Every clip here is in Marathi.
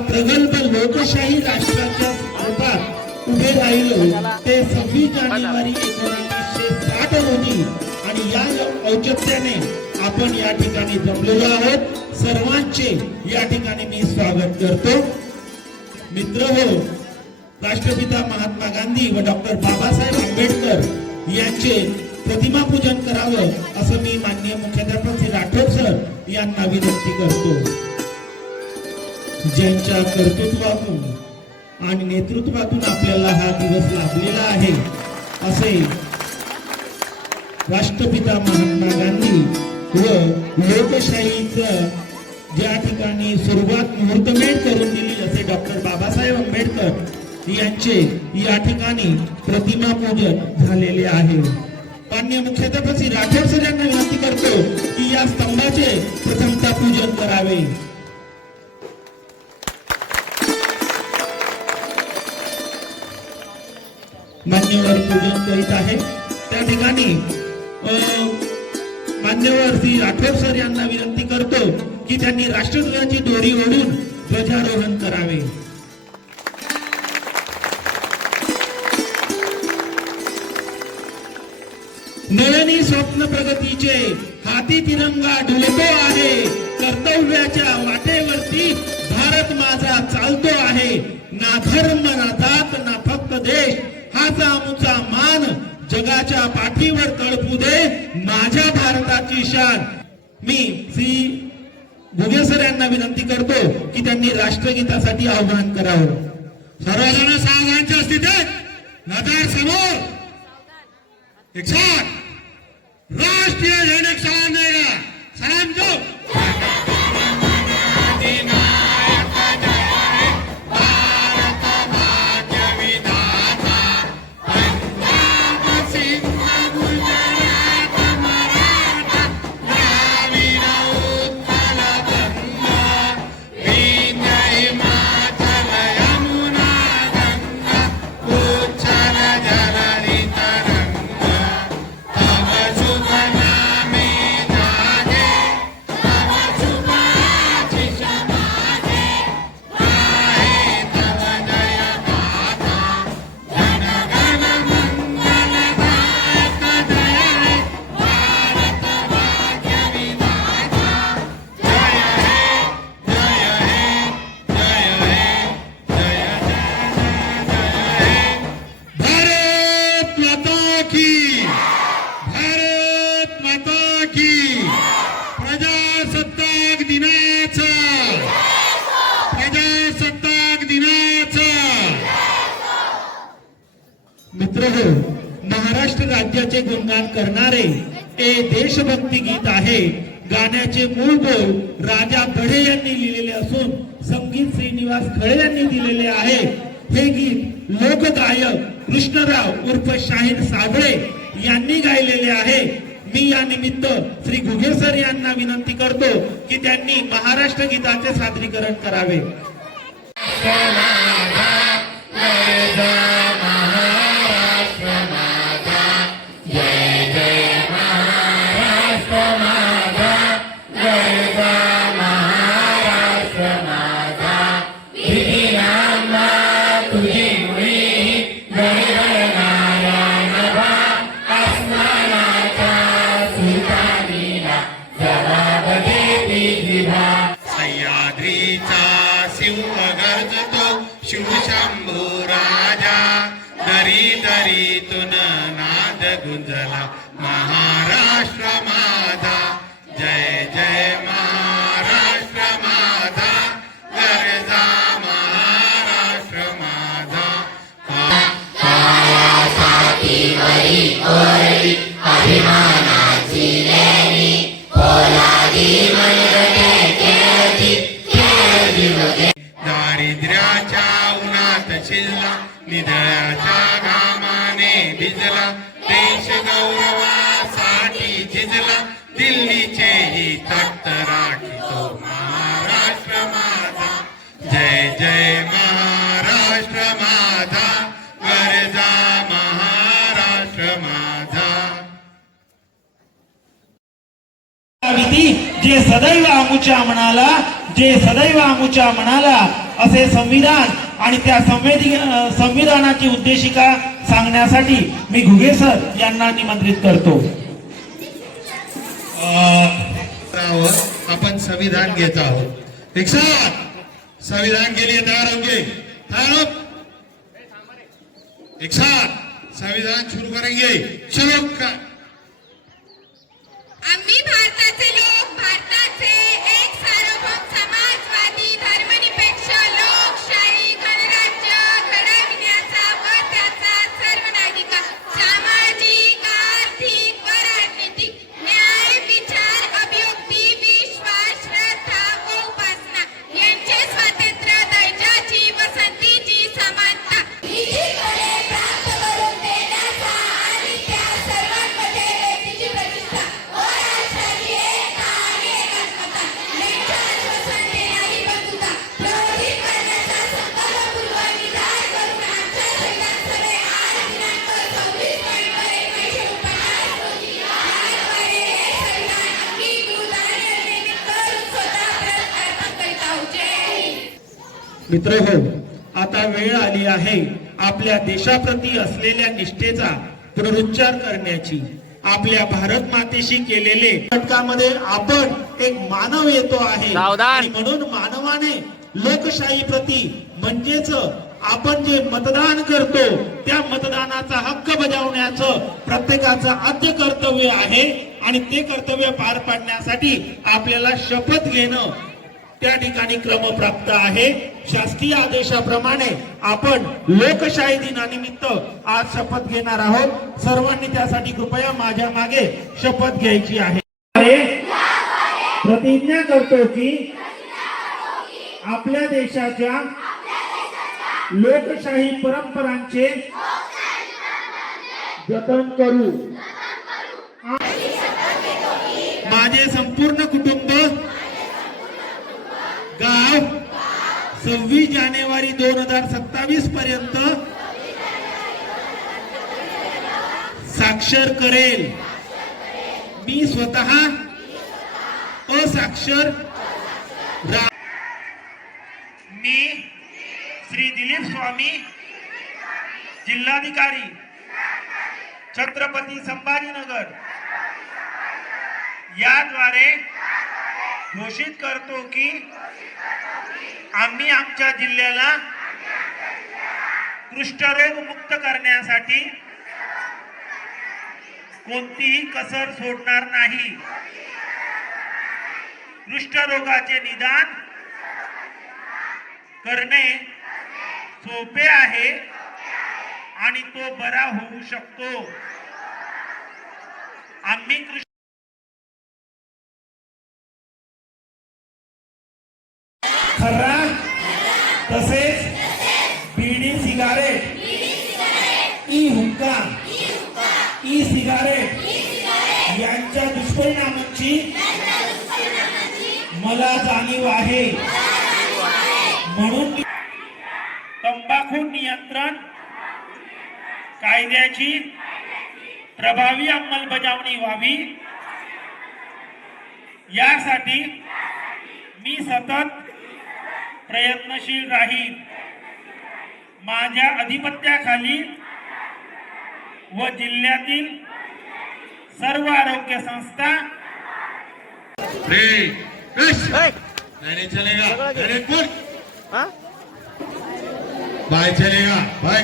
प्रगल्भ लोकशाही राष्ट्राच्या रूपात उभे राहिलो ते 26 जानेवारी 1960 रोजी आणि या औचित्याने आपण या ठिकाणी जमलेलो आहोत। सर्वांचे या ठिकाणी मी स्वागत करतो। मित्र हो, राष्ट्रपिता महात्मा गांधी व डॉक्टर बाबासाहेब आंबेडकर यांचे प्रतिमा पूजन करावं असं मी माननीय मुख्याध्यापक श्री राठोड सर यांना विनंती करतो। ज्यांच्या कर्तृत्वातून आणि नेतृत्वातून आपल्याला हा दिवस लाभलेला आहे असे राष्ट्रपिता महात्मा गांधी व लोकशाहीचं ज्या ठिकाणी सुरुवात मुहूर्तमेढ करून दिली असे डॉक्टर बाबासाहेब आंबेडकर यांचे या ठिकाणी प्रतिमा पूजन झालेले आहे। माननीय मुख्याध्यापक श्री राठोड सर यांना विनंती करतो की या स्तंभाचे प्रथमतः पूजन करावे। मान्यवर पूजन करीत आहे। त्या ठिकाणी मान्यवर श्री राठोड सर यांना विनंती करतो की त्यांनी राष्ट्रध्वजाची दोरी ओढून ध्वजारोहण करावे। नयनी स्वप्न प्रगतीचे हाती तिरंगा डुलतो आहे। कर्तव्याच्या वाटेवरती भारत माझा चालतो आहे। ना धर्म ना जात ना फक्त देश हाचा आमचा मान जगाच्या पाठीवर तळपू दे माझ्या भारताची शान। मी श्री घुगे सर यांना विनंती करतो की त्यांनी राष्ट्रगीतासाठी आवाहन करावं। सर्वजण सावधानच्या स्थितीत नजर समोर एक साथ राष्ट्रीय झंडा सलाम देगा। सलाम दो। मित्र हो, महाराष्ट्र राज्याचे गुणगान करणारे हे देशभक्ती गीत आहे। गाण्याचे मूळ बोल राजा बढे यांनी लिहिलेले असून संगीत श्रीनिवास खळे यांनी दिलेले आहे। हे गीत लोकगायक कृष्णराव उर्फ शाहीर साबळे यांनी गायलेले आहे। मी या निमित्त श्री घुगे सर यांना विनंती करतो की त्यांनी महाराष्ट्र गीताचे सादरीकरण करावे। शिवशंभू राजा दरी दरीतून नाद गुंजला महाराष्ट्र माझा। जय जय महाराष्ट्र माझा गरजा महाराष्ट्र माझा। कायासातीवरी ओरडी अभिमानाची लेणी पोलादी मनगटे खेळती खेळती होते। दारिद्र्याच्या उन्हात शिरला निधळाच्या घामाने भिजला देश गौरवासाठी झिजला दिल्लीचेही तख्त राखितो महाराष्ट्र माझा। जय जय महाराष्ट्र माझा गरजा महाराष्ट्र माझा। जे सदैव आमुच्या मनाला असे संविधान आणि त्या संविधानाची उद्देशिका सांगण्यासाठी मी घुगे सर यांना निमंत्रित करतो. आपण संविधान घेत आहोत. एक साथ संविधान के लिए तैयार होंगे. तैयार हो? एक साथ संविधान शुरू करेंगे. चलो का आम्ही भारताचे लोक, भारताचे एक सार्वभौम समाजवादी धर्मनिरपेक्ष लोकशाही गणराज्य घडविण्याचा व त्याचा सर्व नागरिक सामाजिक, आर्थिक व राजनीतिक न्याय, विचार, अभिव्यक्ती, विश्वास, श्रद्धा व उपासना यांचे स्वातंत्र्य, दर्जाची व संधीची समानता निधीकडे प्राप्त करून देण्याचा आणि त्या सर्वांमध्ये व्यक्तीची प्रतिष्ठा व राष्ट्राची एकता आणि एकात्मता, नेचर व संधी आणि बंधुता प्रबोधित करण्याचा संकल्पपूर्वक निर्धार करून आमच्या संविधान सभेत 22/1949 रोजी याद्वारे हे संविधान अंगीकृत आणि निर्मित करून स्वतः अर्पण करीत आहोत. जय हिंद. मित्र हो, आता वेळ आली आहे आपल्या देशाप्रती असलेल्या निष्ठेचा पुनरुच्चार करण्याची. आपल्या भारत मातेशी केलेले नाटकामध्ये आपण एक मानव येतो आहे आणि म्हणून मानवाने लोकशाही प्रती म्हणजेच आपण जे मतदान करतो त्या मतदानाचा हक्क बजावण्याचं प्रत्येकाचं आद्य कर्तव्य आहे आणि ते कर्तव्य पार पाडण्यासाठी आपल्याला शपथ घेणं त्या ठिकाणी क्रमप्राप्त आहे. शासकीय आदेशाप्रमाणे आपण लोकशाही दिनानिमित्त आज शपथ घेणार आहोत. सर्वांनी त्यासाठी कृपया माझ्या मागे शपथ घ्यायची आहे. प्रतिज्ञा करतो की आपल्या देशाच्या लोकशाही परंपरांचे जतन करू. माझे संपूर्ण कुटुंब गाव 26 जानेवारी 2027 पर्यंत साक्षर करेल. मी स्वतः असाक्षर मी श्री दिलीप स्वामी, जिल्हाधिकारी छत्रपती संभाजीनगर याद्वारे घोषित करतो की आम्ही आमच्या जिल्ह्याला कुष्ठरोग मुक्त करण्यासाठी कोणतीही कसर सोडणार नाही. कुष्ठरोगाचे निदान करणे सोपे आहे आणि तो बरा होऊ शकतो. आम्ही खर्रा तसेच बीडी सिगारेट, ई हुक्का, ई सिगारेट यांच्या दुष्परिणामांची मला जाणीव आहे. म्हणून तंबाखू नियंत्रण कायद्याची प्रभावी अंमलबजावणी व्हावी यासाठी मी सतत प्रयत्नशील राहील. माझ्या अधिपत्याखाली व जिल्ह्यातील सर्व आरोग्य संस्था नहीं चलेगा. बाय चलेगा. बाय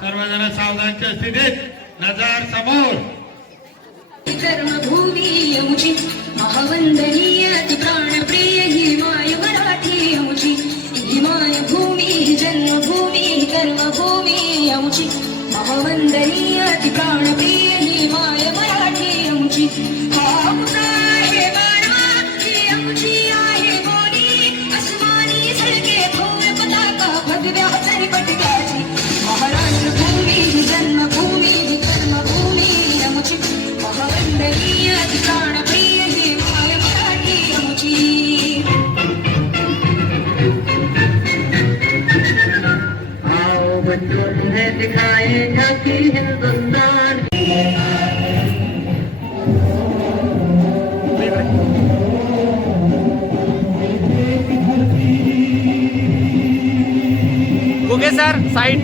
सर्वजण सावधानच्या स्थितीत नजर समोर. कर्मभूमी यमुची महावंदनीय अति प्राणप्रिय ही माय मराठी यमुची. ही माय भूमी ही जन्मभूमी ही कर्मभूमी यमुची महावंदनीय अति प्राणप्रिय ही माय मराठी यमुची. हा आमचा आहे बाणा ही यमुची आहे बोली अस्मानी झळके भव्य पताका भगव्या पटकाची. महाराष्ट्र भूमी ही जन्मभूमी ही कर्मभूमी यमुची महावंदनीय अति प्राणप्रिय ही माय मराठी यमुची. आओ बच्चों तुम्हें दिखाएं झांकी हिंदुस्तान. Sir side.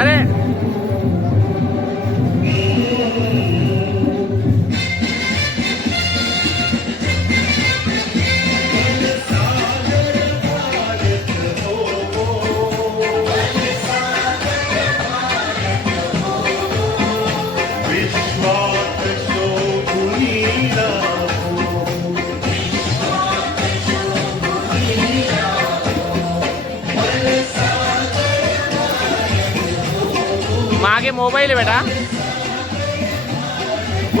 अरे मागे मोबाईल आहे बेटा.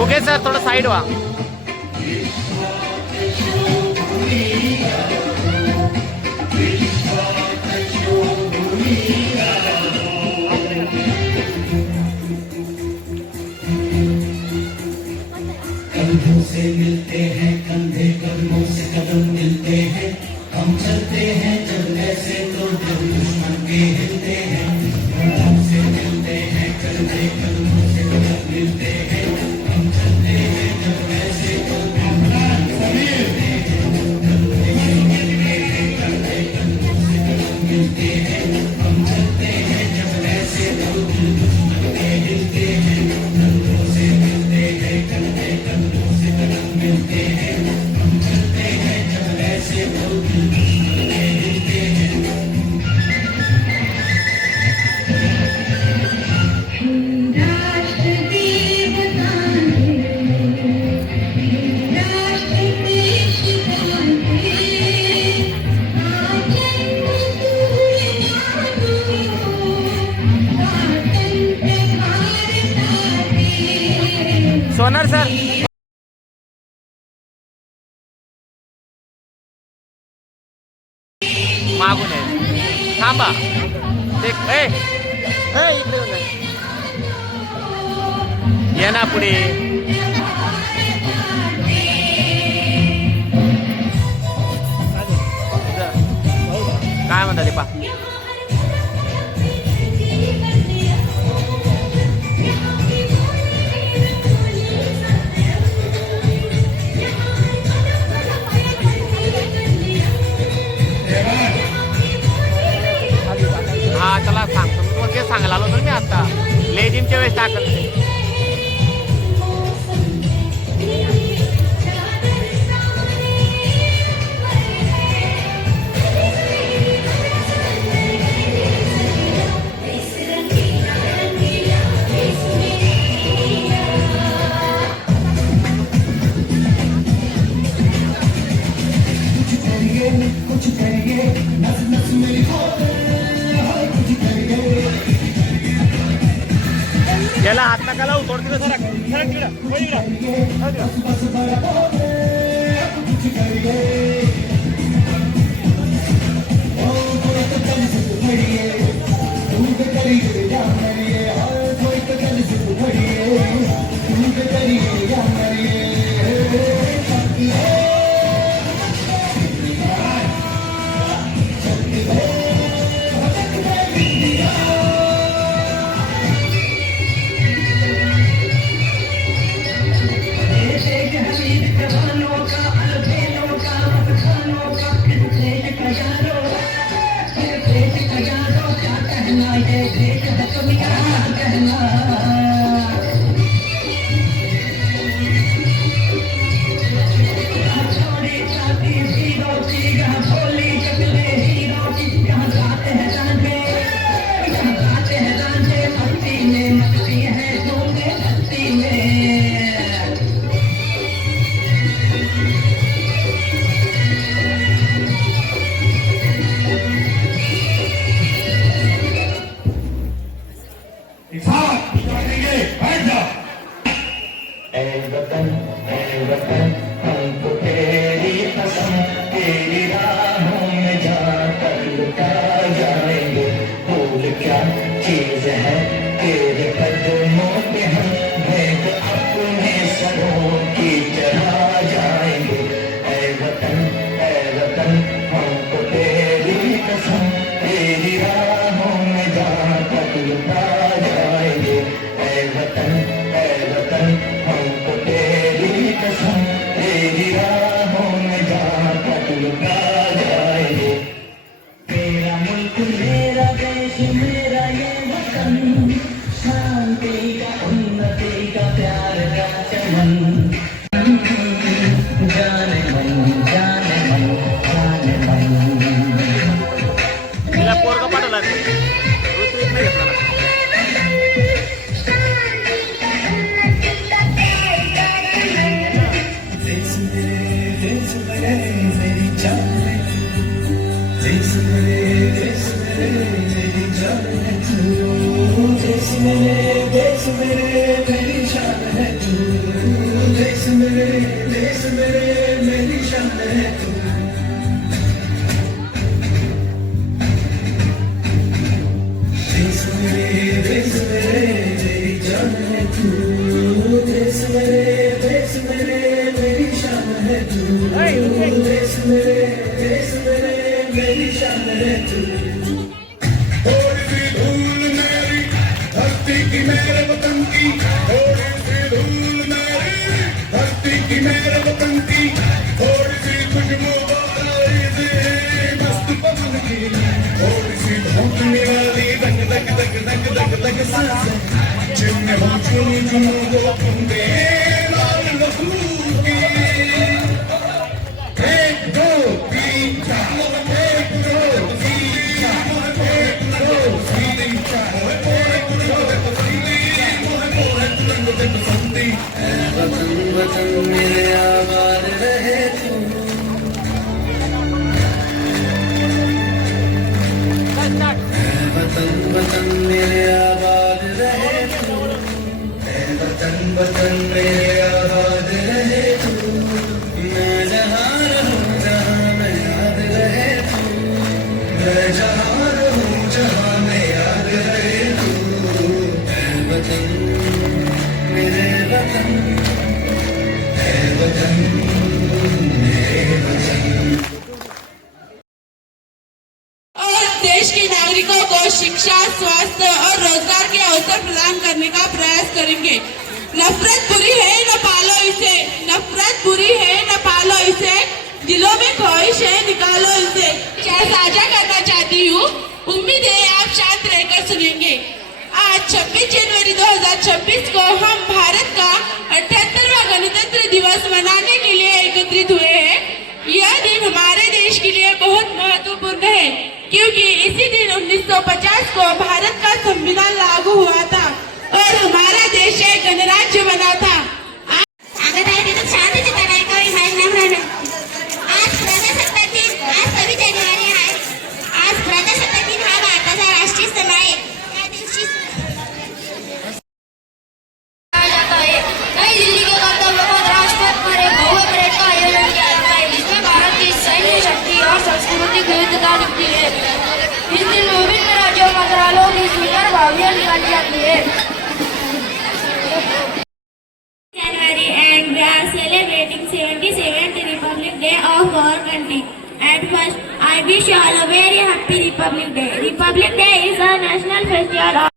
ओके सर थोडं साईड व्हा. कंधों से मिलते हैं कंधे कदमों से कदम मिलते हैं हम चलते हैं जब ऐसे तो जब दुश्मन के हिलते हैं कंधों से मिलते हैं कंधे कदमों से कदम मिलते हैं हम चलते हैं जब ऐसे तो दुश्मन के हिलते हैं कंधे से मिलते हैं कंधे कदमों से कदम मिलते हैं हम चलते हैं जब ऐसे तो दुश्मन के हिलते हैं कंधों से मिलते हैं कंधे कदमों से कदम मिलते हैं हम चलते हैं जब ऐसे तो दुश्मन के हिलते हैं. सोनर सर मागून आहे. थांबा देख. इकडे येऊन ये ना पुढे. काय म्हणता ते पा. हा चला सांगतो. मी तुम्हाला तेच सांगायला आलो होतो मी आता. लेझिमच्या वेळेस टाकल. कुछ करिए नस नस मेरी कुछ करिए. याला हात नका लावू. थोडं तिकडे सरक. सरक तिकडे. बस कुछ करिए ओ कोई तो चल से बढ़िए तू पे करिए या मरिए कोई तो चल से बढ़िए तू पे करिए या मरिए. हमको तेरी कसम तेरी राहों में जाकर लुटा जाएंगे. भूल क्या चीज है तेरे कदमों पे हम लुटा जाए। मेरा मुल्क मेरा देश मेरा ये वतन, शांति का उन्नति का प्यार का चमन। जाने मन जाने मन जाने मन। तिला पोरगा पाठवला ऋत्विक नाही घेतला ना. देश मेरे मेरी जान है तू। देश मेरे मेरी जान है तू। देश मेरे मेरी शान है तू। देश मेरे मेरी शान है तू। देश मेरे मेरी जान है तू। देश मेरे मेरी शान है तू। देश मेरे मेरी शान है तू। थोड़ी सी धूल मेरी धरती की मेरे वतन की, थोड़ी सी धूल मेरी धरती की मेरे वतन की, थोड़ी सी खुशबू बारिश मस्त पवन की, थोड़ी सी धोखने वाली दग दग दग दग दग दग सांसें जिनमें हम चुन चुन वो बूंदे लाल लहू की। एक दो तीन चार, एक दो तीन चार, एक दो तीन चार, एक दो तीन चार। वतन वतन मेरे आबाद रहे तू। वतन वतन मेरे आबाद रहे तू। वतन वतन मेरे आबाद रहे तू। मैं जहाँ रहूँ जहाँ मैं याद रहे तू। मैं जहाँ रहूँ जहाँ मैं याद रहे तू। वतन मेरे वतन वतन मेरे वतन। और देश के नागरिकों को शिक्षा, स्वास्थ्य और रोजगार के अवसर प्रदान करने का प्रयास करेंगे। नफरत बुरी है न पालो इसे, नफरत बुरी है न पालो इसे, दिलों में ख्वाहिश है निकालो इसे। साझा करना चाहती हूँ, उम्मीद है आप शांत रहकर सुनेंगे। आज 26 जनवरी 2026 को हम भारत का 78वां गणतंत्र दिवस मनाने के लिए एकत्रित हुए हैं। यह दिन हमारे देश के लिए बहुत महत्वपूर्ण है, क्योंकि इसी दिन 1950 को भारत का संविधान लागू हुआ था और हमारा देश एक गणराज्य बना था। स्वागत आहे तिथं शांत चित्ताने ऐकावे माझे नाम राणा. आज प्रजासत्ताक दिन, आज 26 जानेवारी आहे. आज प्रजासत्ताक दिन हा भारताचा राष्ट्रीय सण आहे. त्या दिवशी नई दिल्ली के कर्तव्य पथ राजपथ पर एक भव्य परेड का आयोजन किया जाता है, जिसमें भारत की सैन्य शक्ति और सांस्कृतिक विविधता दिखती है। इस दिन विभिन्न राज्यों मंत्रालयों की सुंदर भावियां निकाली जाती है। January and we are celebrating 77th Republic Day of our country. At first, I wish you all a very happy Republic Day. Republic Day is a national festival of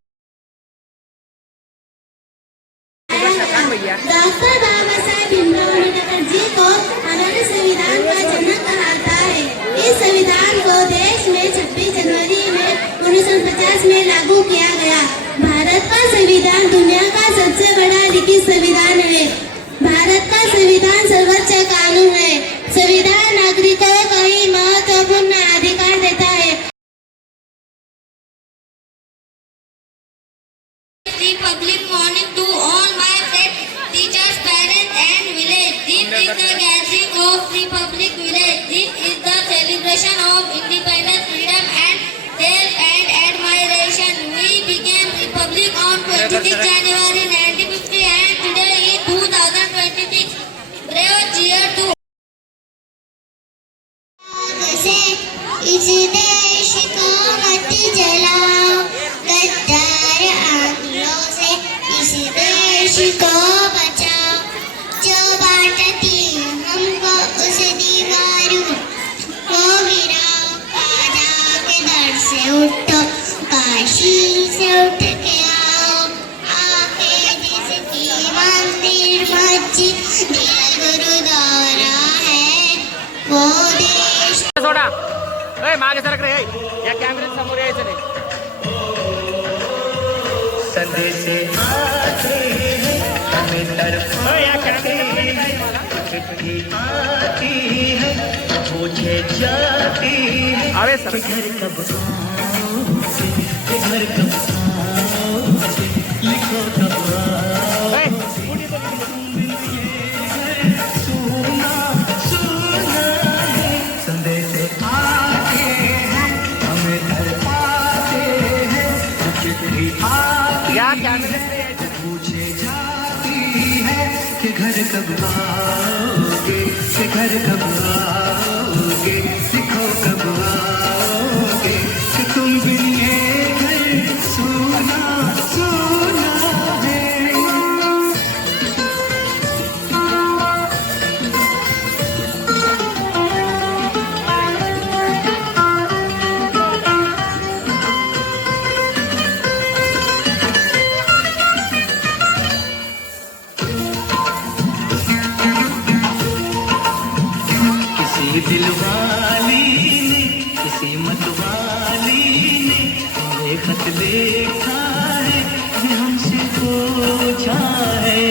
doctor Baba Saheb Bhimrao Ambedkar ji को हमारे संविधान का जनक कहलाता है। इस संविधान को देश में 26 जनवरी में 1950 में लागू किया गया। भारत का संविधान दुनिया का सबसे बड़ा लिखित संविधान है। भारत का संविधान सर्वोच्च कानून है। संविधान नागरिकों को ही महत्वपूर्ण अधिकार देता है। Public morning to all my friends, teachers, parents and village. This is the gathering of Republic Village. This is the celebration of independence, freedom and self and admiration. We began Republic on 26 January 1950 and today is 2026. Brave cheer to इस देश को मत जलाओ, गद्दार आंखों से इस देश को बचाओ। जो बांटती हमको उस दीवारों को गिराओ। आजा के दर से उठो, काशी से उठ के आओ। आके जिसकी मंदिर मस्जिद दिल गुरुद्वारा है, वो देश मागे सरक रे या कॅमेऱ्यात समोर यायचं नाही संदेशे आते हैं हमें तड़पाते या कॅमेऱ्यात हैं चिट्ठी आती है पूछे जाती है अरे कि सर घर कब आओगे कि घर कब आओगे लिखो कब आओगे सुना सुना है संदेशे आते हैं हमें तड़पाते हैं चिट्ठी आती या कॅमेऱ्यात यायचं पूछे जाती है कि घर कब आओगे कि घर कब आओगे लिखो कब आओगे कि तुम बिन ये घर सुना सुना है किसी दिलवाली ने किसी मतवाली ने मेरे खत देखा है ये हमसे पूछा है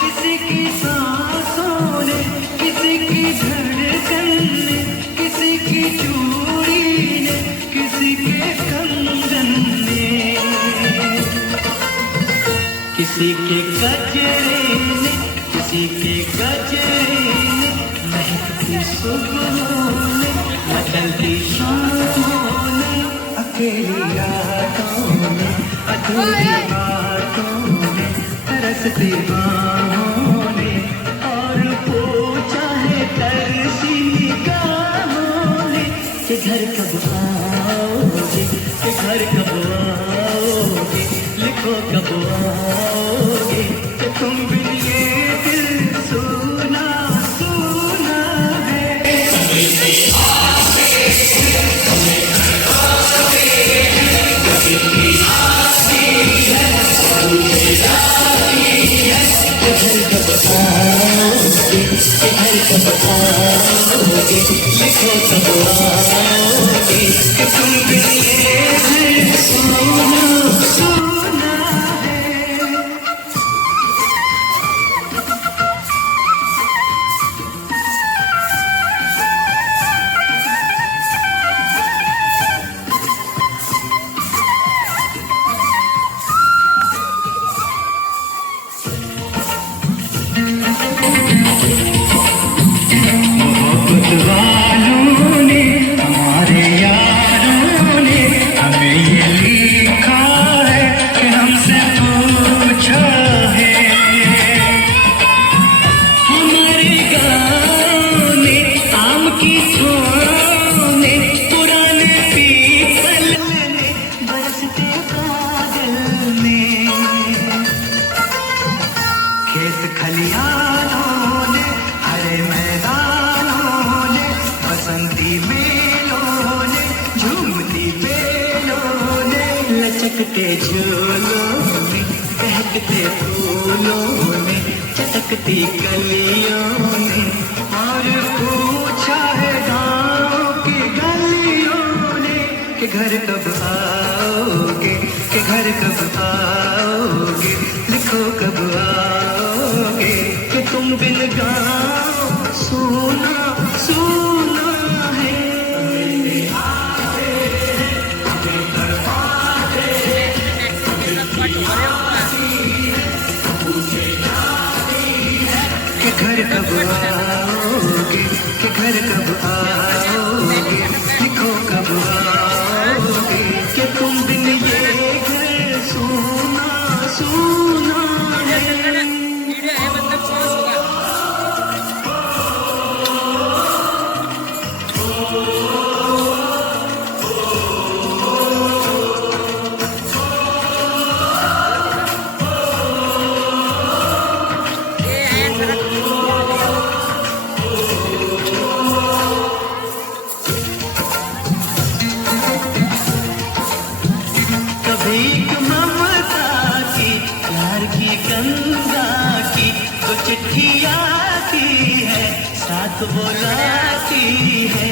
किसी की सांसों ने किसी की धड़कन ने किसी की चूड़ी ने किसी के कंगन ने किसी के गजरे ने किसी के गजरे ने महकती सुबहों ने बदलती शामों ने अकेली रातों ने अधूरी बातों ने तरसती बाहों ने और पूछा है तरसी निगाहों ने कि घर कब आओगे कि घर कब आओगे लिखो कब आओगे कि तुम बिन ये दिल सुना सुना है लिखो कब आओगे कि तुम बिन ये दिल सुना सुना है मोहब्बत वालों ने हमारे यारों ने हमें ये लिखा है कि हमसे पूछा है हमारे गाँव में आम की छाँव में पुराने पीपल में बरसते बादल में खेत खलियानों ने हरे मैदानों ने बसंती मेलों ने झूमती बेलों ने लचकते झूलों में बहकते फूलों ने चटकती गलियों ने और पूछा है गाँव की गलियों ने कि घर कब आओगे कि घर कब आओगे लिखो कब आओगे कि तुम बिन गाँव सुना सुना है कि घर कब आओगे कि घर कब आओगे लिखो कब आओगे कि तुम बिन ये घर सुना सुना है वो लाती है।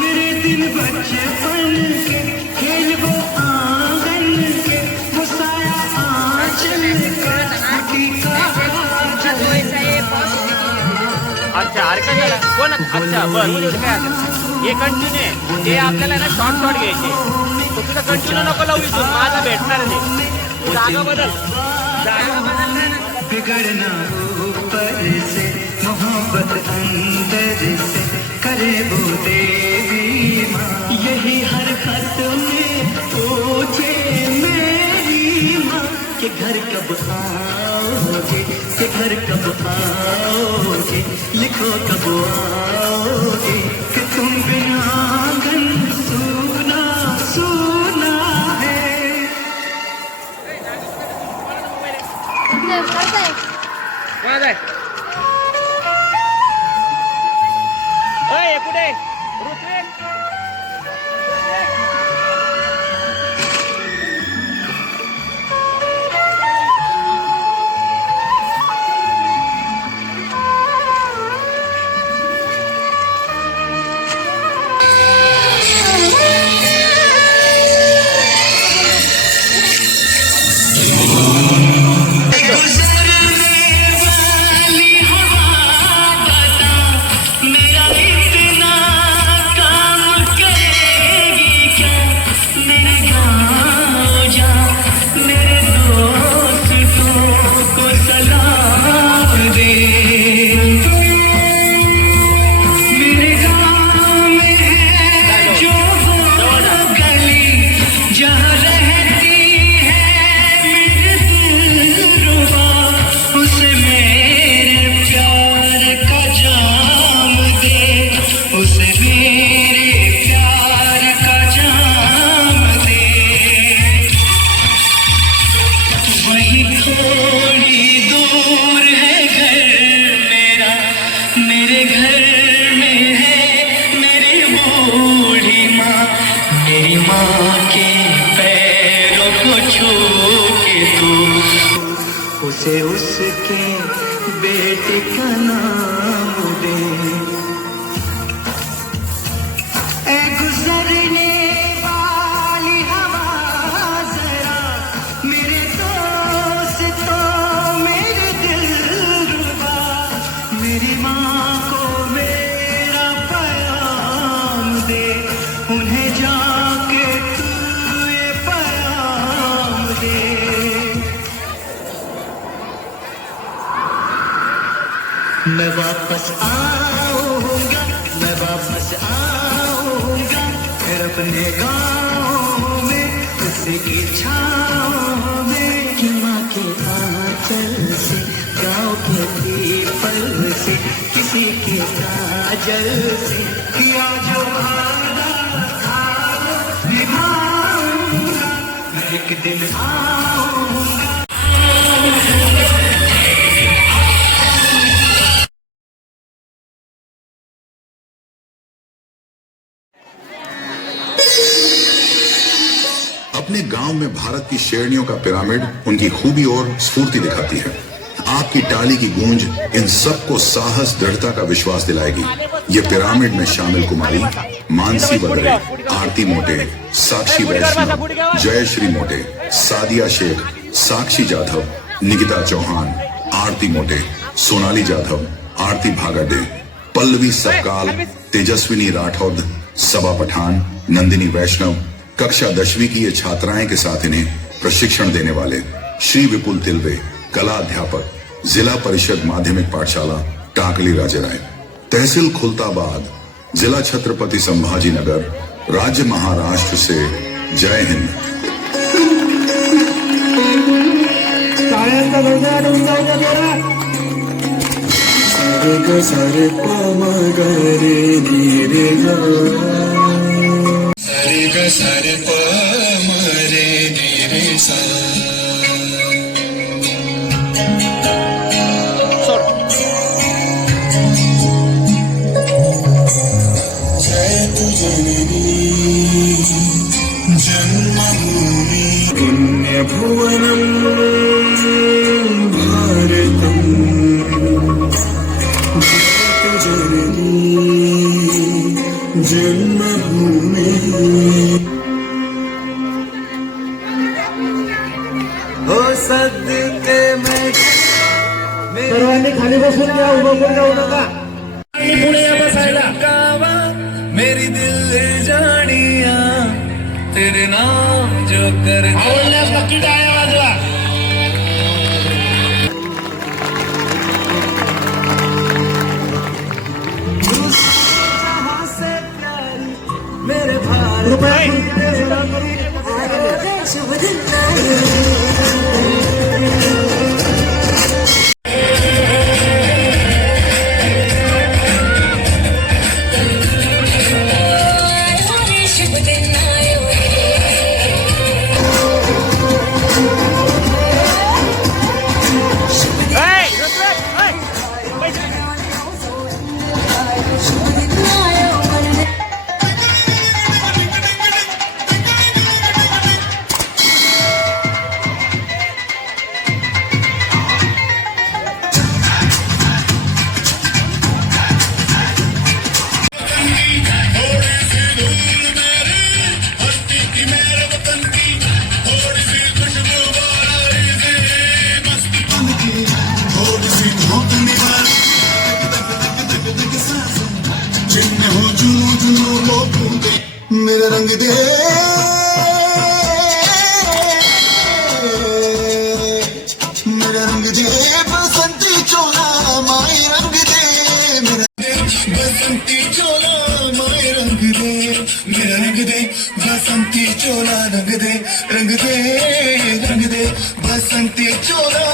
मेरे दिन बचपन के खेल वो आंगन के, वो साया आंचल का माटी का अच्छा अरे काय झालं कोण अच्छा बरं म्हणजे काय आता हे कंटिन्यू आहे हे आपल्याला ना शॉर्ट घ्यायचे तो तुला कंटिन्यू नको लावू इथून माझा भेटणार नाही जागा बदल बिगड़ना ऊपर से मोहब्बत अंदर से करे वो देवी माँ, यही हर खत में पूछे मेरी माँ कि घर कब आओगे, कि घर कब आओगे, लिखो कब आओगे कि तुम बिना आंगन सूना सूना है। कोण आहे ओय कुठे ऋत्विक उसे उसके बेटे का नाम दे। ए गुजरने वाली हवा जरा मेरे दोस्त तो मेरे दिल रुबा, मेरी माँ को मेरा पैगाम दे, उन्हें जाके तू ये पैगाम दे। मैं वापस आऊंगा, मैं वापस आऊंगा फिर अपने गाँव में उसकी छाँव में, कि माँ के आंचल से गाँव के पीपल से किसी के काजल से किया जो वादा था निभाऊंगा, मैं एक दिन आऊंगा। अपने गांव में भारत की शेरनियों का पिरामिड उनकी खूबी और स्फूर्ति दिखाती है। आपकी टाली की गूंज इन सबको साहस, दृढ़ता का विश्वास दिलाएगी। ये पिरामिड में शामिल कुमारी मानसी बदरे, आरती मोटे, साक्षी वैष्णव, जयश्री मोटे, सादिया शेख, साक्षी जाधव, निकिता चौहान, आरती मोटे, सोनाली जाधव, आरती भागाडे, पल्लवी सबकाल, तेजस्विनी राठौद, सबा पठान, नंदिनी वैष्णव, कक्षा 10वीं की ये छात्राएं के साथ इन्हें प्रशिक्षण देने वाले श्री विपुल तिलवे, कला अध्यापक, जिला परिषद माध्यमिक पाठशाला टाकली राजेराय, तहसील खुलताबाद, जिला छत्रपति संभाजी नगर, राज्य महाराष्ट्र से जय हिंद। सारे पमगरे नीरे सारे पमरे नीरे सा। जय तु जननी जन्मभूमि पुण्यभुवनं भारतम्। सर्वांनी खाली बसून घ्या, उभं करून जाऊ नका. आणि पुढे या बसायला. मेरी दिल जानिया तेरे नाम जो कर आवडल्यास नक्की टाळ्या वाजवा. मेरे भारत मेरा रंग दे मेरा रंग दे बसंती चोला माई रंग दे मेरा बसंती चोला माई रंग दे मेरा रंग दे बसंती चोला रंग दे रंग दे रंग दे बसंती चोला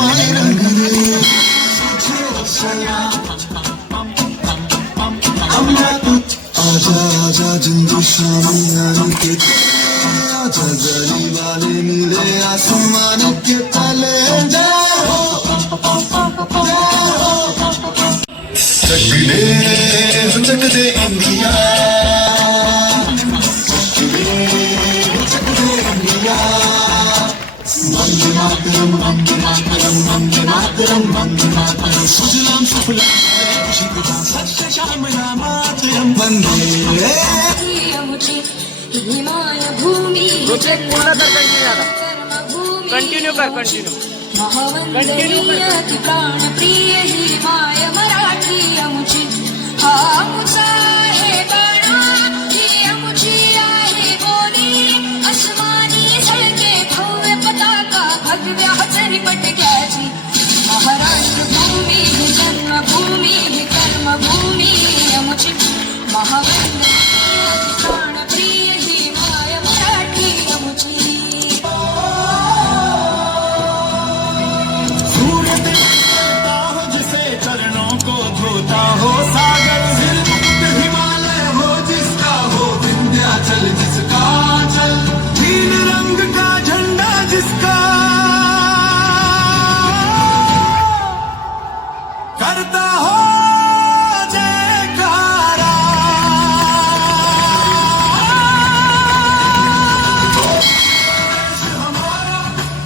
माई रंग दे आजा आजा जिंदू शामी यानी के आजा गली वाले नीले आसमान के तले जाओ चक दे इंडिया वंदे मातरम वंदे मातरम वंदे मातरम वंदे मातरम सुजलाम सुफलाम सत्य श्यामला मातरम वंदे भूमी कंटिन्यू कर कंटिन्यू. महावंदनीय प्राण प्रिय ही माय मराठी अमुची हा अमुचा आहे बाणा ही अमुची आहे बोली अस्मानी झळके भव्य पताका भगव्या झरपटक्याची महाराष्ट्र भूमी ही जन्मभूमी ही कर्मभूमी अमुची महावंदनीय प्राण प्रिय ही माय मराठी अमुची जिसे चरणों को धोता हो सागर हिमालय हो जिसका हो विंध्याचल जिसका चल तीन रंग का झंडा जिसका करता हो जयकारा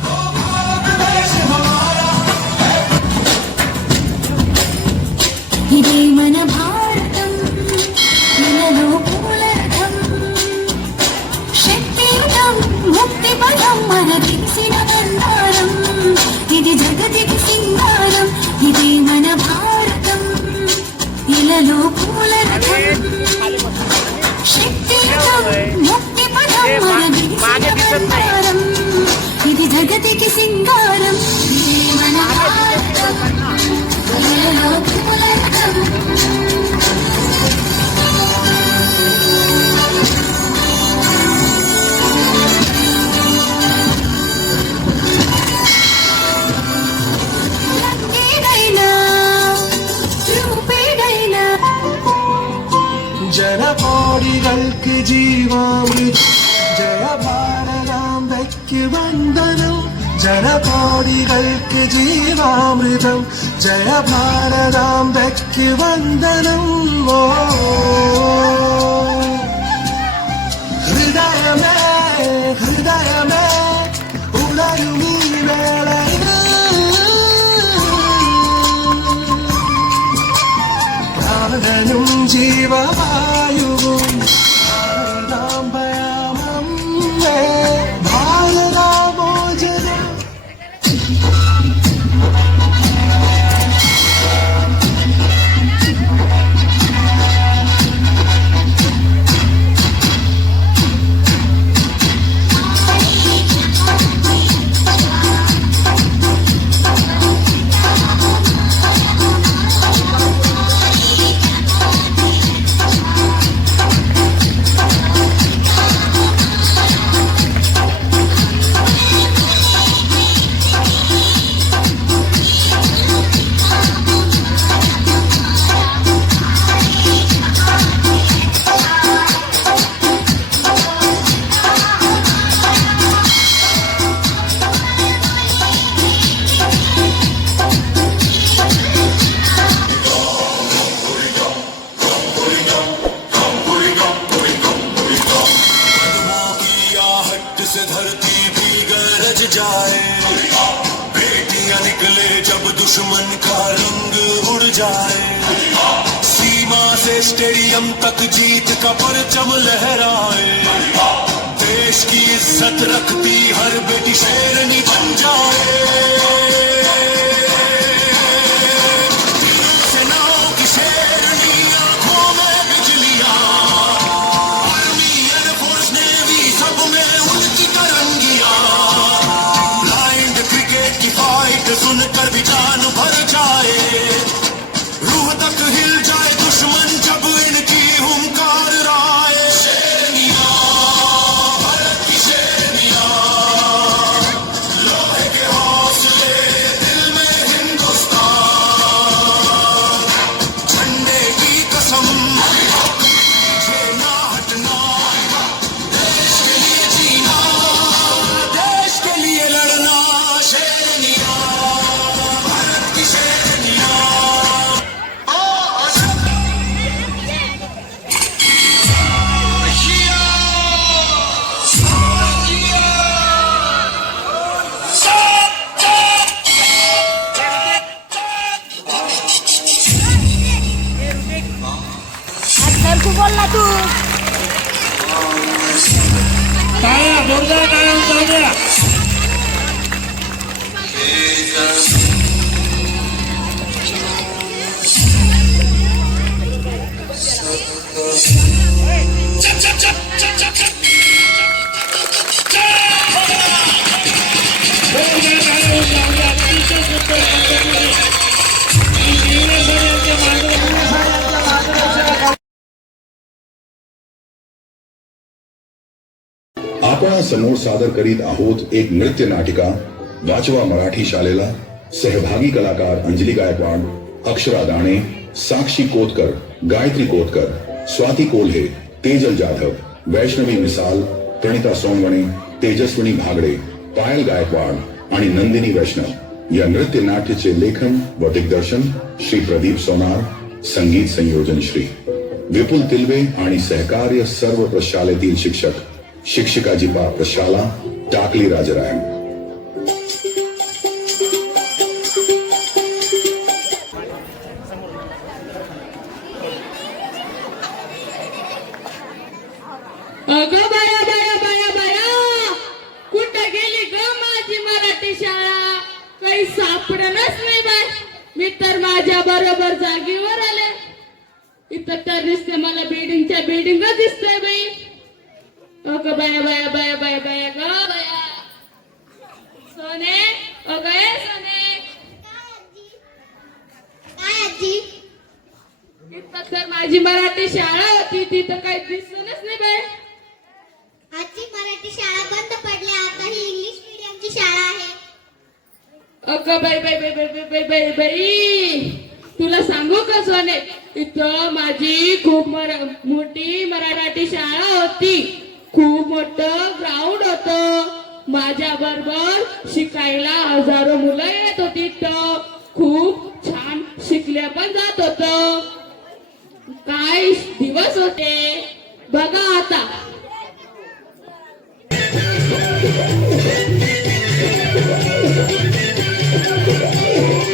देश हमारा इदे मन भारतं मनोकूलरथं शक्तियुतं मुक्तिपदं मनदिसिन गन्धारम् इति जगतिः सिङ्गारम् इदे मन भारतं इललोकूलरथं शक्तियुतं मुक्तिपदं मनदिसिन गन्धारम् इति जगतिः सिङ्गारम् इदे मन भारतं ജനകോടികൾക്ക് ജീവാമൃതം ജയ ഭാരതാംബയ്ക്ക് വന്ദനം ജനകോടികൾക്ക് ജീവാമൃതം ജയ ഭാരതാംബയ്ക്ക് വന്ദനം ഓ ഹൃദയമേ ഹൃദയമേ ഉണരുമീ വേളയിൽ പ്രാണനും ജീവവായുവും ഭാരതാംബയാമമ്മേ ഭാരതാമോചനം निकले जब दुश्मन का रंग उड़ जाए, सीमा से स्टेडियम तक जीत का परचम लहराए, देश की इज्जत रखती हर बेटी शेरनी बन जाए, सेनाओं की शेरनी आंखों में बिजलियां, आर्मी एयरफोर्स नेवी सब में उनकी तरंगियां, ब्लाइंड क्रिकेट की फाइट सुनकर भी जान भर जाए, रूह तक हिल जाए दुश्मन जब इनकी हुंकार आए, शेरनियां भारत की शेरनियां, लोहे के हौसले दिल में हिंदुस्तान, झंडे की कसम पीछे ना हटना, देश के लिए जीना, देश के लिए लड़ना, शेरनियां भारत की शेरनियां। टाळ्या, जोरदार टाळ्या जाऊ द्या. जोरदार टाळ्या जाऊ द्या. अतिशय सुंदर पद्धतीने इंग्रज यांचे मार्गदर्शन. आपण समोर सादर करीत आहोत एक नृत्य नाटिका वाचवा मराठी शाळेला. सहभागी कलाकार अंजली गायकवाड, अक्षरा दाणे, साक्षी कोतकर, गायत्री कोतकर, स्वाती कोल्हे, तेजल जाधव, वैष्णवी मिसाल, प्रणिता सोनवणे, तेजस्विनी भागडे, पायल गायकवाड आणि नंदिनी वैष्णव. या नृत्य नाट्याचे लेखन व दिग्दर्शन श्री प्रदीप सोनार, संगीत संयोजन श्री विपुल तिलवे आणि सहकार्य सर्व प्रशालेतील शिक्षक शिक्षिकाजी पा प्रशाला टाकली राजरायन. अगं बाया बाया बाया बाया, कुठं गेली ग माझी मराठी शाळा? काही सापडणच नाही बाय. मी तर माझ्या बरोबर जागेवर आले. इथं तर दिसते मला बिल्डिंगच्या बिल्डिंगच दिसतंय बाई. अगं बाया बाया बाया बाया बाया ग बाया. सोने, अगं ए सोने, काय आजी? इथं तर माझी मराठी शाळा होती, तिथं काही दिसतच नाही बाय. आजी मराठी शाळा बंद पडल्या, आता ही इंग्लिश मीडियमची शाळा आहे. अगं बाई बाई बाई बाई बाई बाई बाई, तुला सांगू का सोने, इथं माझी खूप मोठी मराठी शाळा होती. खूप मोठं ग्राउंड होतं. माझ्या बरोबर शिकायला हजारो मुलं येत होती. खूप छान शिकल्या पण जात होत. काय दिवस होते बघा आता. Thank you.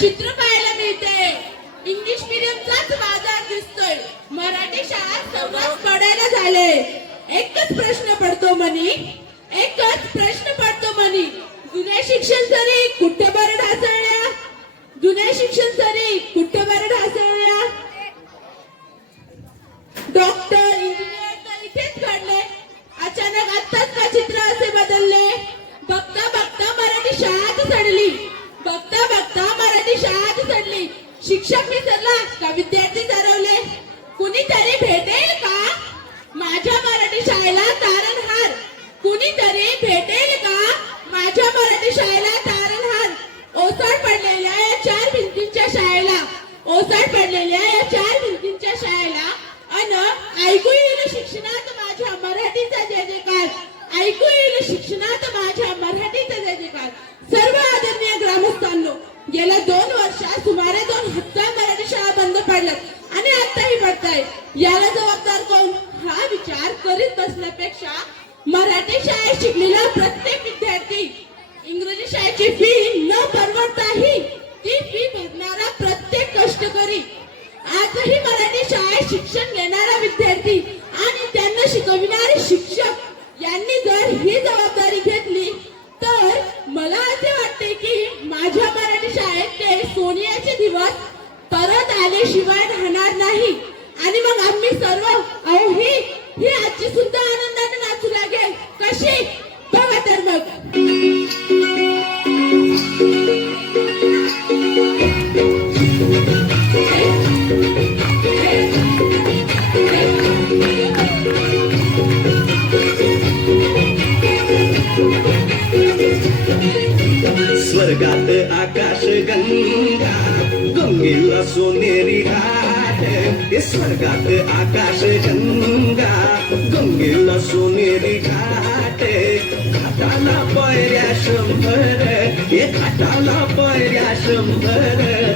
चित्र पाहायला मिळते. इंग्लिश मीडियमचाच बाजार दिसतोय. मराठी शाळा सर्वच पडायला झाले. एकच प्रश्न पडतो मनी, एकच प्रश्न पडतो मनी. जुने शिक्षण सरी कुठे बरं ढासळल्या, जुने शिक्षण सरी कुठे बरं ढासळल्या. डॉक्टर इंजिनियर तर इथेच घडले. अचानक आत्ताच का चित्र असे बदलले. बघता बघता मराठी शाळाच सडली, बघता बघता मराठी शाळाच सडली. शिक्षक विसरला का विद्यार्थी ठरवले. कुणीतरी भेटेल का माझ्या मराठी शाळेला तारणहार, कुणीतरी भेटेल का माझ्या मराठी शाळेला तारणहार. ओसाड पडलेल्या या चार भिंतींच्या शाळेला, ओसाड पडलेल्या या चार भिंतींच्या शाळेला अन ऐकू येईल शिक्षणात माझ्या मराठीचा जय जयकार, ऐकू येईल शिक्षणात माझ्या मराठीचा जय जयकार. सर्व आदरणीय ग्रामस्थांनो, गेल्या 2 वर्षात सुमारे 2,000 मराठी शाळा बंद पडल्यात आणि आताही पडताय. याला जबाबदार कोण हा विचार करीत बसण्यापेक्षा मराठी शाळेत शिकलेला प्रत्येक विद्यार्थी, इंग्रजी शाळेची फी न परवडताही ती फी भरणारा प्रत्येक कष्टकरी, आजही मराठी शाळेत शिक्षण घेणारा विद्यार्थी आणि त्यांना शिकविणारे शिक्षक यांनी जर ही जबाबदारी घेतली तर मला असे वाटते की माझ्या मराठी शाळेत ते सोनियाचे दिवस परत आल्याशिवाय राहणार नाही. आणि मग आम्ही सर्व अहो ही आजची सुद्धा आनंदाने नाचू लागेल. कशी बघा तर मग. स्वर्गात आकाश गंगा, गंगेला सोनेरी घाट. स्वर्गात आकाश गंगा, गंगेला सोनेरी घाट. घाटाला पायऱ्या 100, घाटाला पायऱ्या 100.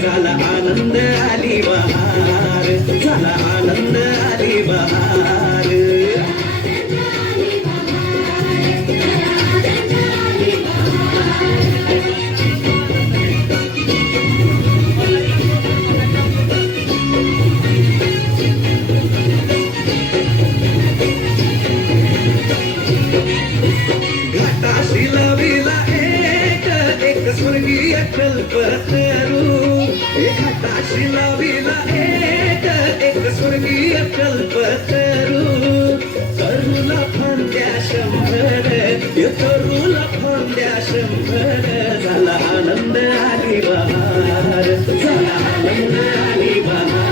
झाला आनंद आली बहार, झाला आनंद आली बहार. घाटाशी लाविला एक स्वर्गीय कल्पतरू. घाटाशी लाविला एक स्वर्गीय कल्पतरू. तरुला फांद्या 100, तरुला फांद्या 100. झाला आनंद आली बहार, झाला आनंद आली बहार.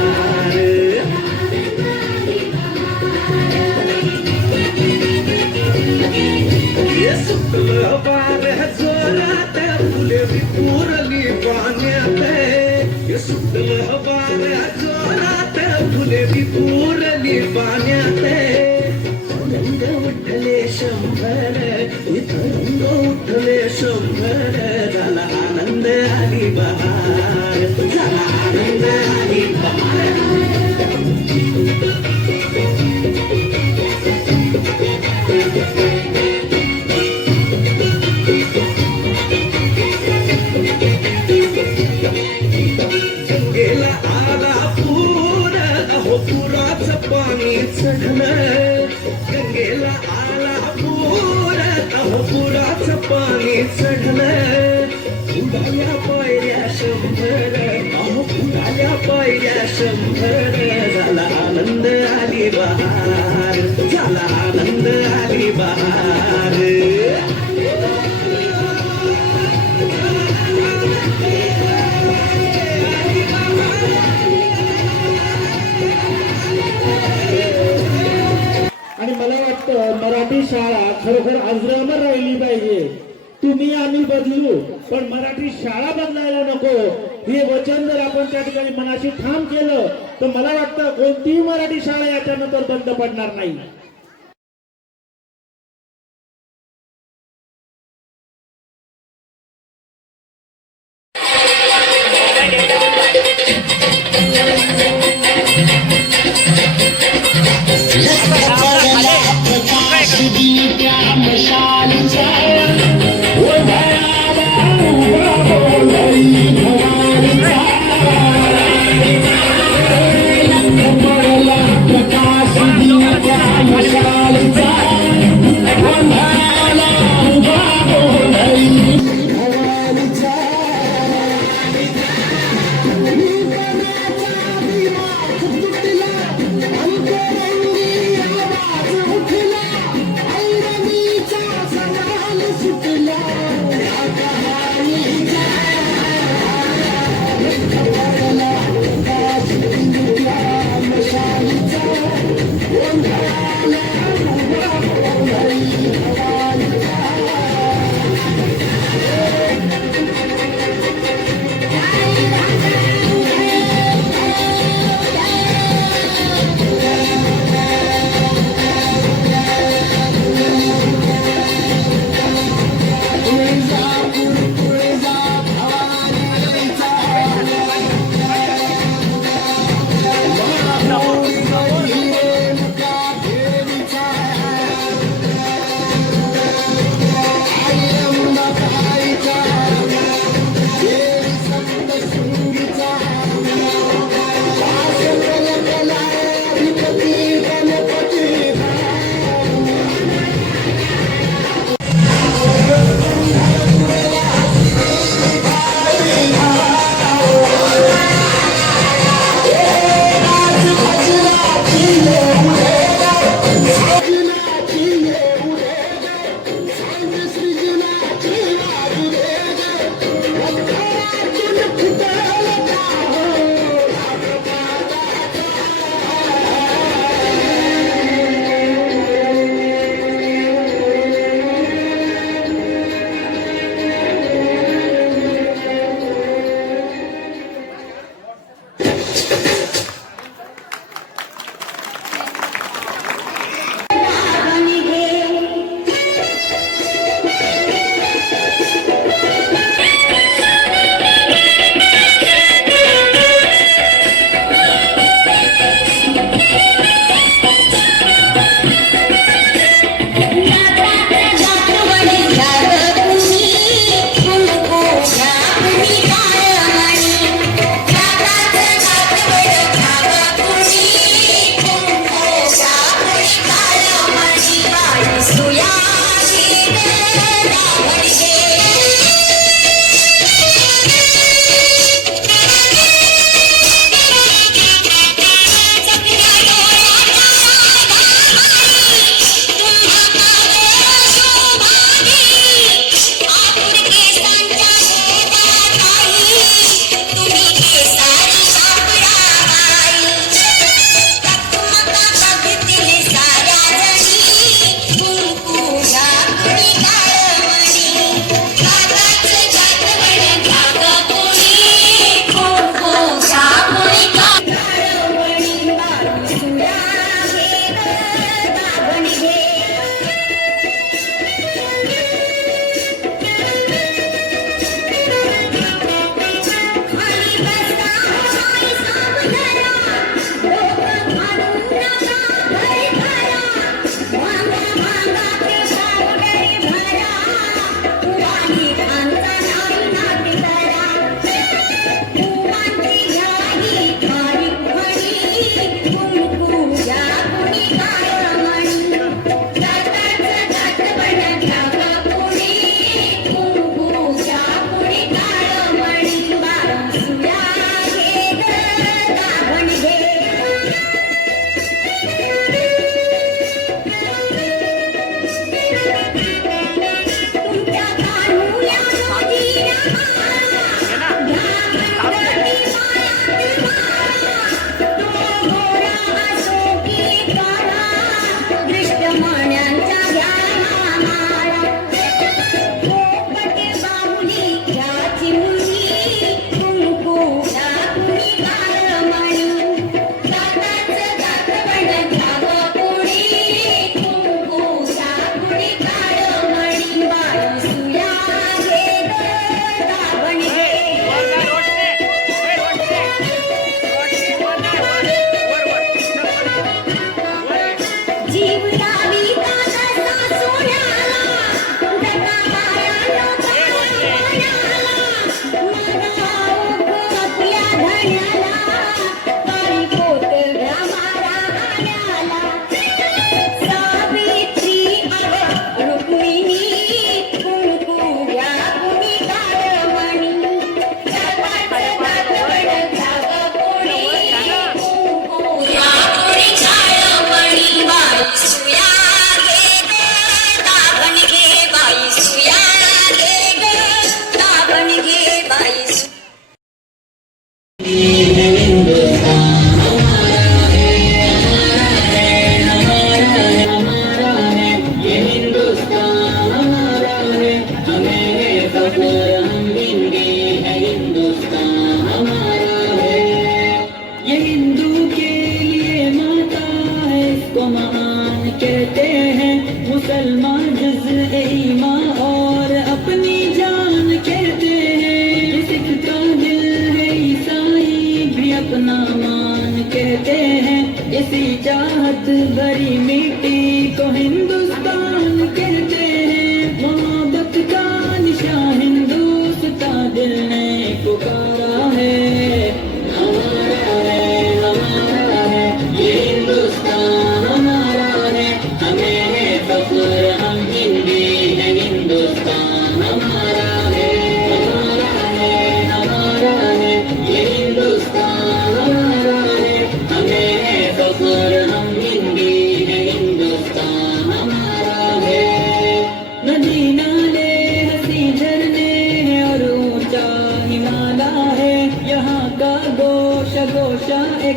सुटलं वार जोरात, फुले विपुरली पाण्यात. सुटलं वार जोरात, फुले विपुरली पाण्यात. तरंग उठले 100, तरंग उठले 100. झाला आनंद आली बहार, झाला आनंद आली बहार. गंगेला आला पूर, अहो पुराचं पाणी चढलं. गंगेला आला पूर, अहो पुराचं पाणी चढलं. फुलाल्या पायऱ्या 100, अहो फुलाल्या पायऱ्या 100. झाला आनंद आली बहार, झाला आनंद आली बहार. आणि मला वाटतं मराठी शाळा खरोखर अजरामर राहिली पाहिजे. तुम्ही आम्ही बदलू पण मराठी शाळा बदलायला नको. हे वचन जर आपण त्या ठिकाणी मनाशी ठाम केलं तर मला वाटतं कोणतीही मराठी शाळा याच्यानंतर बंद पडणार नाही. मशालीचा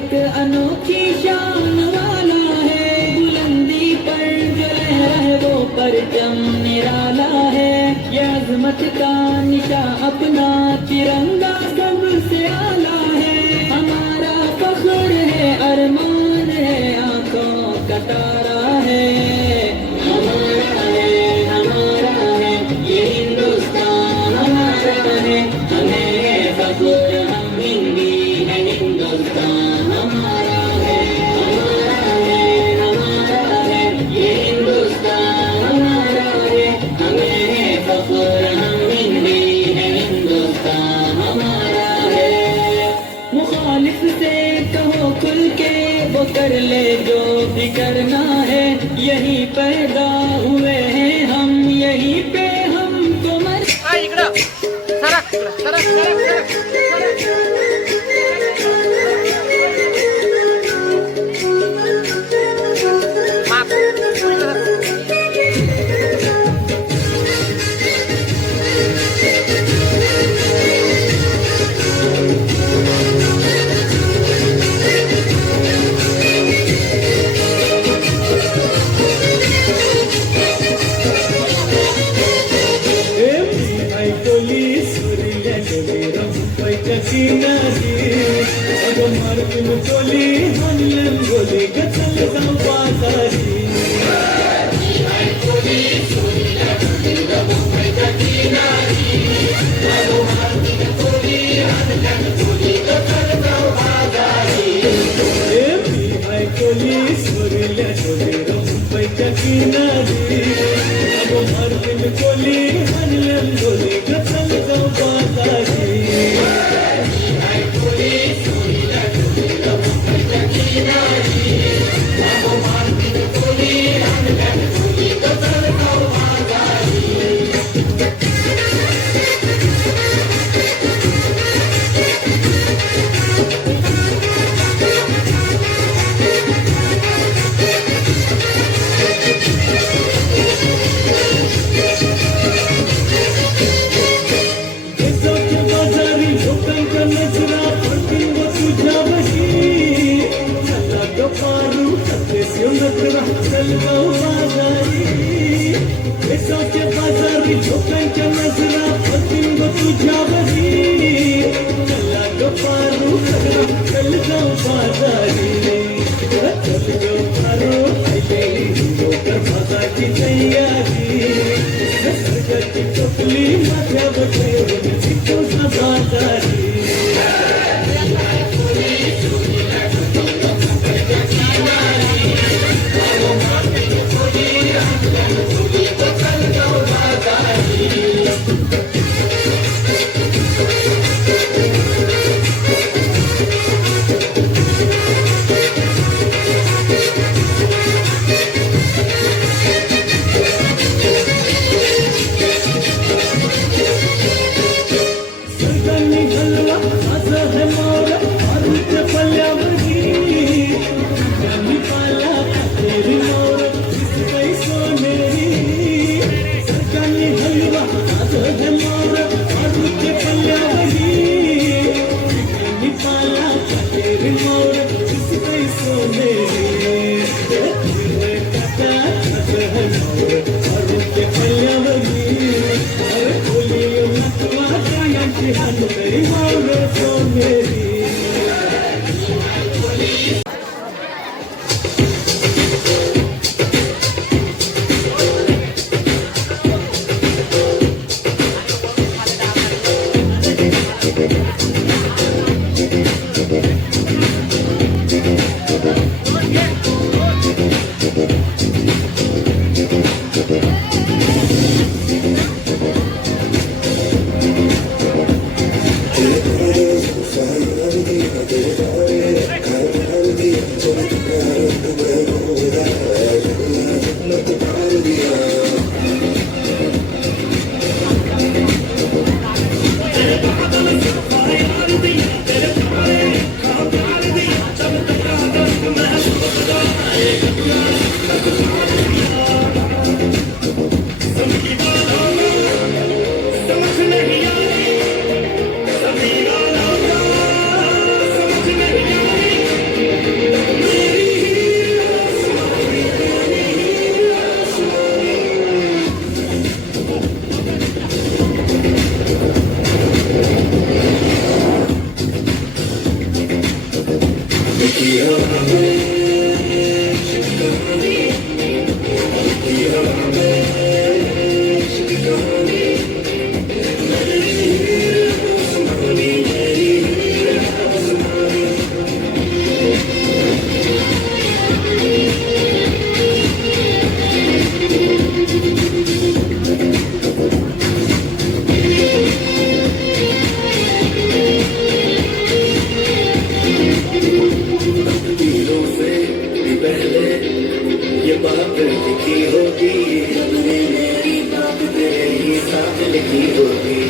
एक अनोखी शान वाला है, बुलंदी पर जो है वो परचम निराला है। ये अजमत का निशा अपना तिरंगा सबसे आला है, हमारा फख्र है अरमान है आंखों का तारा है। हमारा है ये हिंदुस्तान हमारा है, हमें फख्र हम हिंदी है हिंदुस्तान हमारा है। हमारा है ये हिंदुस्तान हमारा है, हमें फख्र हम हिंदी है हिंदुस्तान हमारा है। मुखालिफ से कहो खुल के वो कर ले जो भी करना है, यहीं पैदा हुए हैं हम, यहीं पे हमको मर हा, इकडं सरक सरक सरक सरक माप. है लिखी होती।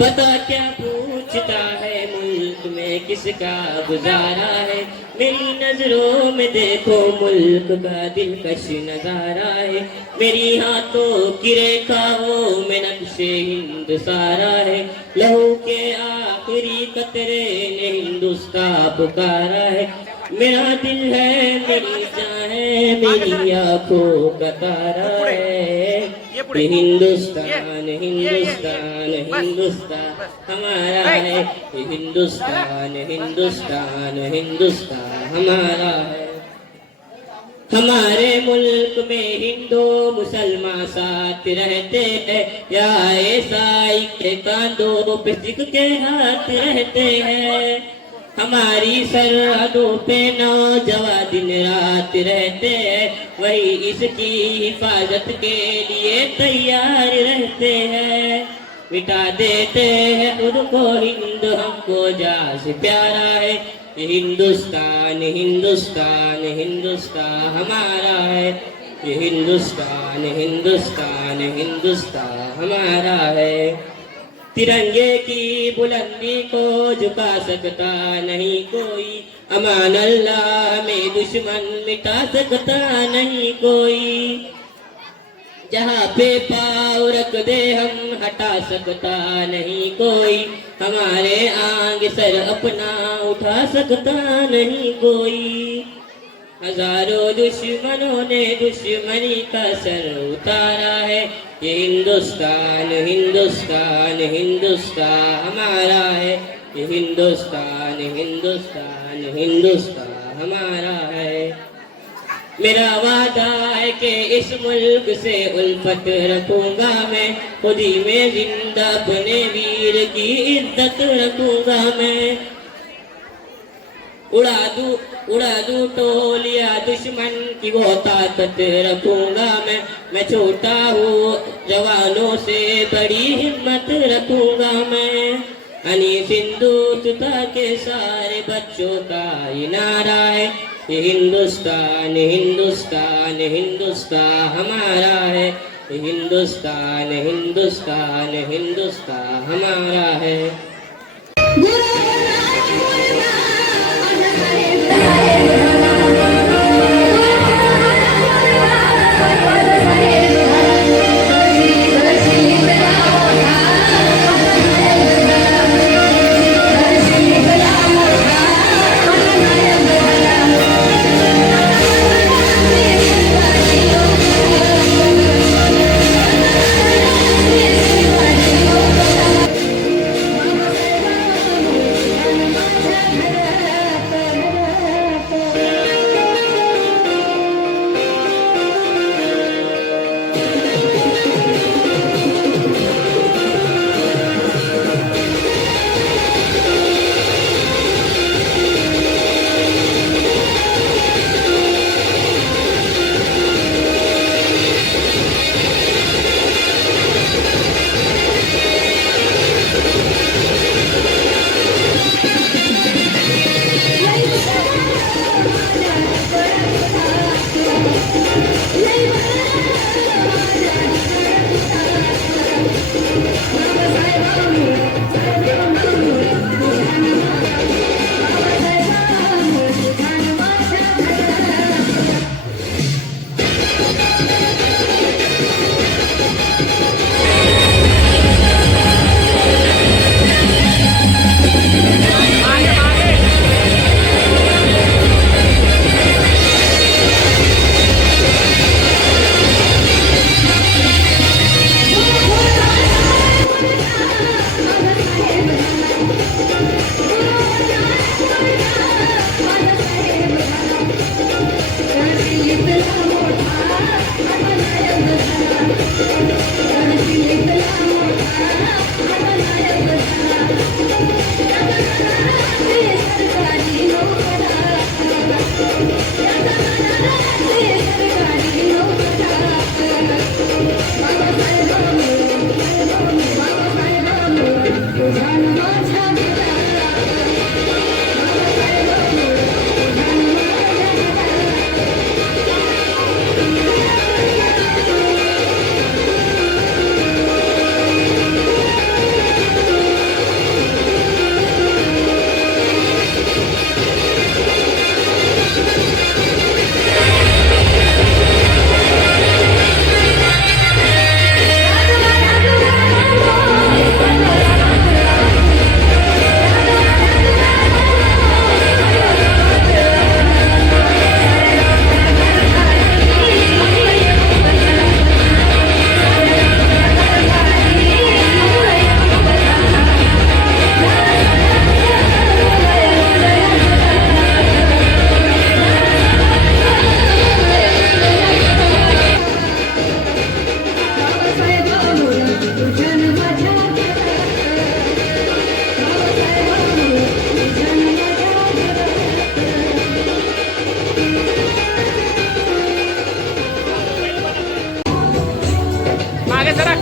बता क्या पूछता है मुल्क में किसका गुजारा है, मेरी नजरों में देखो मुल्क का दिलकश नजारा है, मेरी हाथों की रेखाओं में नक्शे हिंद सारा है, लहू के आखिरी कतरे ने हिंदुस्तान पुकारा है, मेरा दिल है मेरी जान है मेरी आंखों का तारा है, ये हिंदुस्तान हिंदुस्तान हिंदुस्तान हमारा है, ये हिंदुस्तान हिंदुस्तान हिंदुस्तान हमारा है। हमारे मुल्क में हिंदू मुसलमान साथ रहते हैं, या ईसाई के कांधों पे सिख के हाथ रहते हैं, हमारी सरहदों पे नौजवान दिन रात रहते हैं, वही इसकी हिफाजत के लिए तैयार रहते हैं, मिटा देते हैं उनको हिंद हमको जहाँ से प्यारा है, ये हिंदुस्तान हिंदुस्तान हिंदुस्तान हमारा है, ये हिंदुस्तान हिंदुस्तान हिंदुस्तान हमारा है। तिरंगे की बुलंदी को झुका सकता नहीं कोई, अमान अल्लाह में दुश्मन मिटा सकता नहीं कोई, जहाँ पे पाँव रख दे हम हटा सकता नहीं कोई, हमारे आगे सर अपना उठा सकता नहीं कोई, हजारों दुश्मनों ने दुश्मनी का सर उतारा है, ये हिंदुस्तान हिंदुस्तान हिंदुस्तान हमारा है, ये हिंदुस्तान हिंदुस्तान हिंदुस्तान हमारा है। मेरा वादा है कि इस मुल्क से उल्फत रखूंगा मैं, खुदी में जिंदा अपने वीर की इज्जत रखूंगा मैं, उड़ा दूं टोलिया दुश्मन की वो ताकत रखूंगा मैं छोटा हूँ जवानों से बड़ी हिम्मत रखूंगा मैं, अनीस हिंदुस्तान के सारे बच्चों का ये नारा है, ये हिंदुस्तान हिंदुस्तान हिंदुस्तान हमारा है, ये हिंदुस्तान हिंदुस्तान हिंदुस्तान हमारा है। मागे सरा.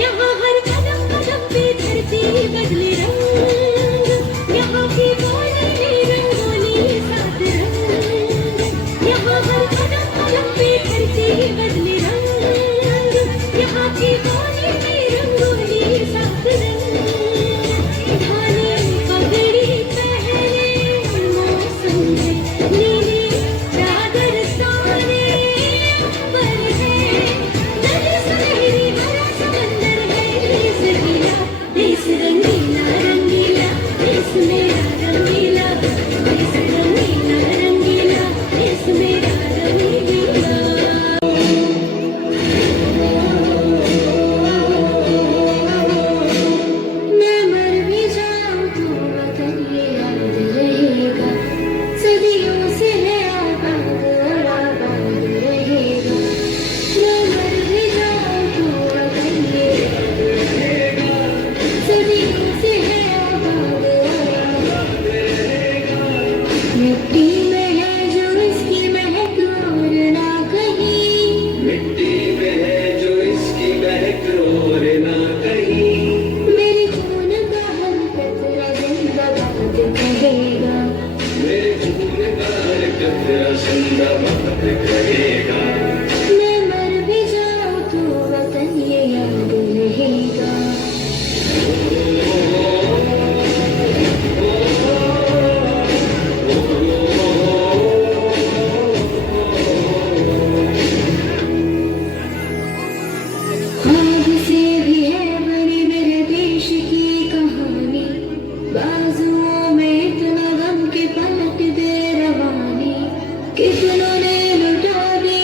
यहाँ हर कदम कदम पे धरती बदले रंग, यहाँ की बोली रंगोली सात रंग. यहाँ हर कदम कदम पे धरती बदले रंग, यहाँ की बोली रंगोली सात रंग. ढाले पगड़ी पहने मौसम है, नीली चादर ताने अंबर है, नदी सुनहरी हरा समंदर है. देश रंगीला रंगीला, देश मेरा रंगीला, देश रंगीला रंगीला, देश मेरा रंगीला. मैं मर भी जाऊं तो वतन ये याद रहेगा, सदियों से है आबाद और आबाद रहेगा. मैं मर भी जाऊं तो वतन ये याद रहेगा, सदियों से है आबाद और आबाद रहेगा. मिट्टी में है जो इसकी महक और ना कहीं, मिट्टी में है जो इसकी महक और ना कहीं. मेरे खून का हर कतरा जिंदाबाद कहेगा. मेरे खून का हर कतरा जिंदाबाद कहेगा. मैं मर भी जाऊं तो वतन ये याद रहेगा. ख्वाब से भी है बनी मेरे देश की कहानी, बाजुओं में इतना गम के पलट दे रवानी. कितनों ने लुटा दी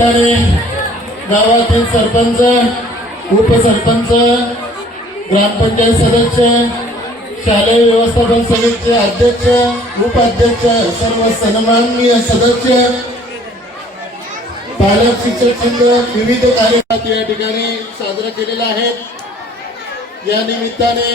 निमित्ताने गावातील सरपंच, उपसरपंच, ग्रामपंचायत सदस्य, शालेय व्यवस्थापन समितीचे अध्यक्ष, उपाध्यक्ष, सर्व सन्माननीय सदस्य, पालक शिक्षक संघ, विविध कार्यक्रम या ठिकाणी साजरा केलेला आहे. या निमित्ताने